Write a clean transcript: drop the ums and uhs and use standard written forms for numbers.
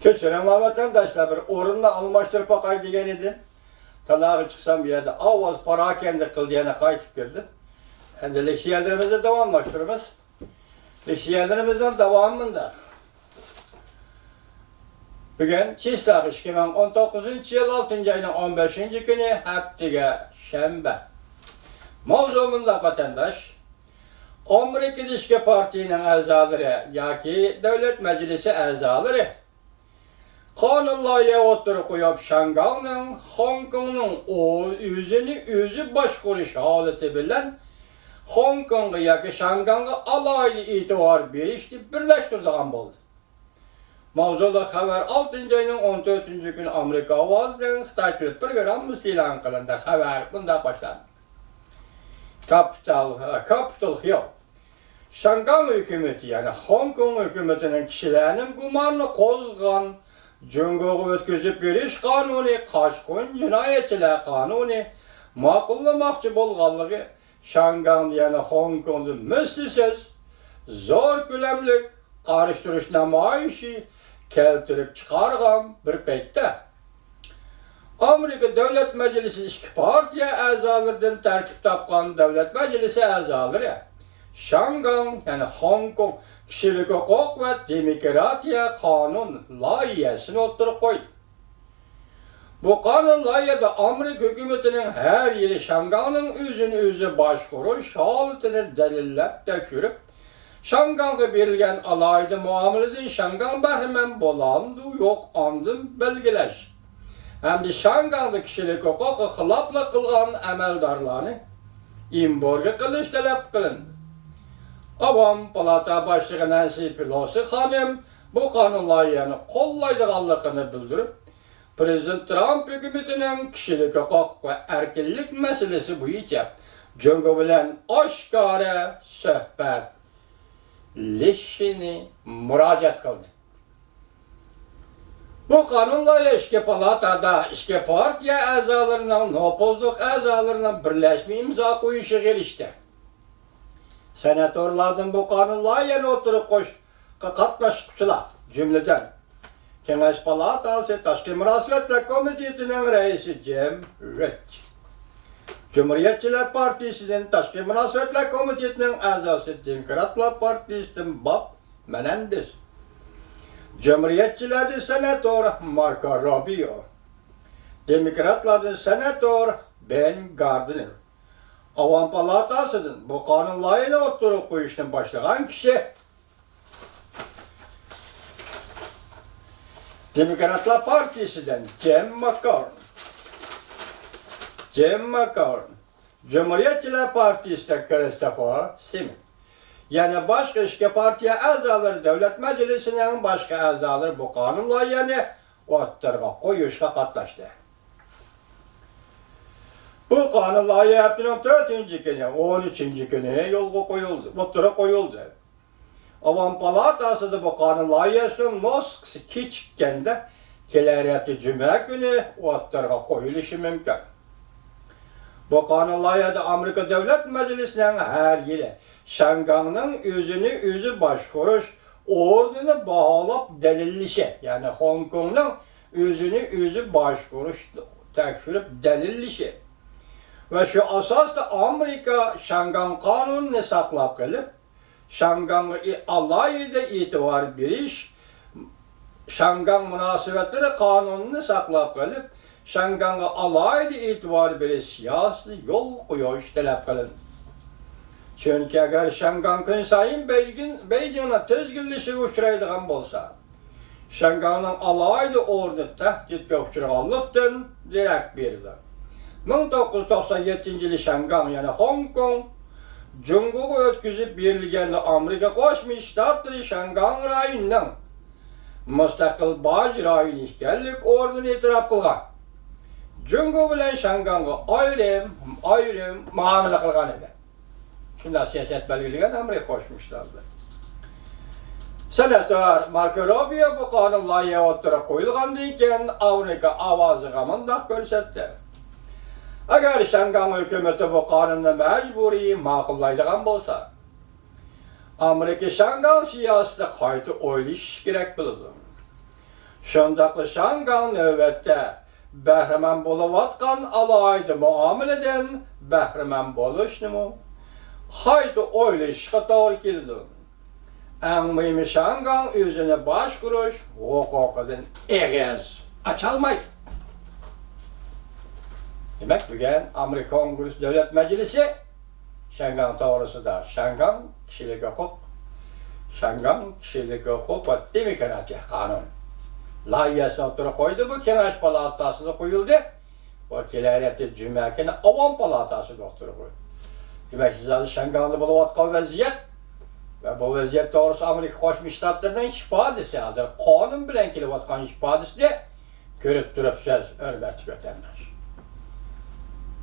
Keçen vatandaşlar bir orunla almıştırıp akay diyen idi. Talağı çıksam bir yerde avaz para kendi kıl diyene kayıtıp girdim. Hem de leksiyelerimizi devamlaştırırız. Leksiyelerimizden devamında. Bugün Çislak 2019 yıl 6. ayının 15. günü haftige şembe. Mavzumunda vatandaş, Amerika İlişki Parti'nin azaları, yaki Devlet Meclisi azaları, kanunlarya oturup koyup Şangay'ın, Hong Kong'un özü başkuruş haleti bilen, Hong Kong'a yaki Şangay'a alaylı itibar berişti, birleştirdiğim oldu. Mavzuda haber 6. ayının 14. günü Amerika Avazı'nın Xitay Türk programı ilan kılındı. Haber bunda başlandı. Capital Hill. Şangay hükümeti yani Hong Kong hükümetinin kişilerinin kumarını kozgan, Cungo'yu ötküzüp beriş kanunu, kaçkın cinayetçiler kanunu, makullamakçı bolğanlığı Şangay yani Hong Kong'un müslüsüz, zor külemlik, karıştırış namayişi keltirip çıkargan bir peytte. Amerika Devlet Meclisi iki partiye azalarından terkip tapkan Devlet Meclisi azaları Şangay yani Hong Kong kişilik hukuk ve demokratiya kanun layihesini oturup koydu. Bu kanun layihede Amerika hükümetinin her yeri Şangay'ın özü başkuruş haletini delillep dökürüp Şangay'a verilgen alayda muameleden Şangay bahrimen bolandı yok andım belgeleş. Hem de Şangay'da kişilik hukuku hılapla kılgan emeldarlarını imborga kılış talep kılındı. Avam Palata Başlığı Nancy Pelosi hanım bu kanun layihini kollaydıqanlıqını bildirip, Prezident Trump hükümetinin kişilik hukuk ve erkinlik meselesi boyunca Cungo bilen aşkara söhbet leşini müracaat kıldı. Bu kanunla işki palatada işki partiya azalarından, nopozluk azalarından birleşme imza koyuşu gelişti. Senatörlerden bu kanunla yeni oturup katlaşıkçılar cümleden. Kengeş Palatası Taşkı Münasebetler Komitesi'nin reisi Jim Rich. Cumhuriyetçiler Partisi'nin Taşkı Münasebetler Komitesi'nin azası Demokratlar Partisi'nin Bob Menendez. Cumhuriyetçilerden Senatör Marco Rubio. Demokratlardan Senatör Ben Gardner. Avam Palatası'nın bu kanun layığına oturup koyuştan başlayan kişi Demokratlar Partisi'den Jim McCarthy. Cumhuriyetçiler Partisi'den Christopher Simon. Yani başka işki partiye azaları Devlet Meclisi'nin başka azaları bu kanun layığını oturup koyuşa katlaştı. Bu kanun layihasının 4. günü, 13. günü yolga koyuldu, oturup koyuldu. Avam Palatası da bu kanun layihasının noskısı küçükken de keleriyatı cuma günü oturup koyuluşu mümkün. Bu kanun layihası Amerika Devlet Meclisi'nin her yılı Şangay'ın özü başkuruş ordunu bağlap delillişi yani Hong Kong'un özü başkuruş tekfirip delillişi. Ve şu asasda Amerika Şangay kanununu saklap kalıp Şangay'a alayda itibar beriş Şangay münasebetleri kanununu saklap kalıp Şangay'a alayda itibar beriş siyasi yol koyuş talep kılındı. Çünkü eğer Şangay gün sayın Beijing'e tezgirlişi uçuraydıgan bolsa Şangay'ın alayda ordu tehditke uçurallıktan direkt berilir. 1997 yılı Şangay yani Hong Kong, Cungo'yu ötküzüp verilgen Amerika Koşmuş Ştatları Şangay rayonundan müstakil bazı rayon işgallik ordunu itiraf kılgan. Cungo bilen Şangay'a ayrım muamele kılgan edi. Şimdi siyaset belgeleyen Amerika Koşmuşlardı. Senatör Marco Rubio bu kanun layihaya oturup koyulgan deyken Amerika avazı gamında görsetti. Eğer Şangay hükümeti bu kanunu mecburi makullaydıgan bolsa, Amerika Şangay siyaseti kaytı oylaş gerek bildi. Şundaqlaşan növbette bəhrəmən bolavatqan alaydı muameleden bəhrəmən boluşnumu. Haydi öyle işe doğru geldi. En mühimşangan yüzüne baş kuruş, hukukun eğez açılmaydı. Demek bugün Amerika Kongresi Devlet Meclisi Şengan doğrusu da Şengan kişilik hukuk, Şengan kişilik hukuk ve demokrasi kanun. Layihasını oturup koydu bu Kenaş Palatası'na koyuldu. Vakiller hepsi cümlekine Avam Palatası'na oturup koydu. Demek sizler Şengan'da buluvatkan vaziyet ve bu vaziyet doğrusu Amerika Koşmuş Ştatları'nın ifadesi hazır. Kanun bilen kilovatkan ifadesi de görüp durup söz örmeti götürmez.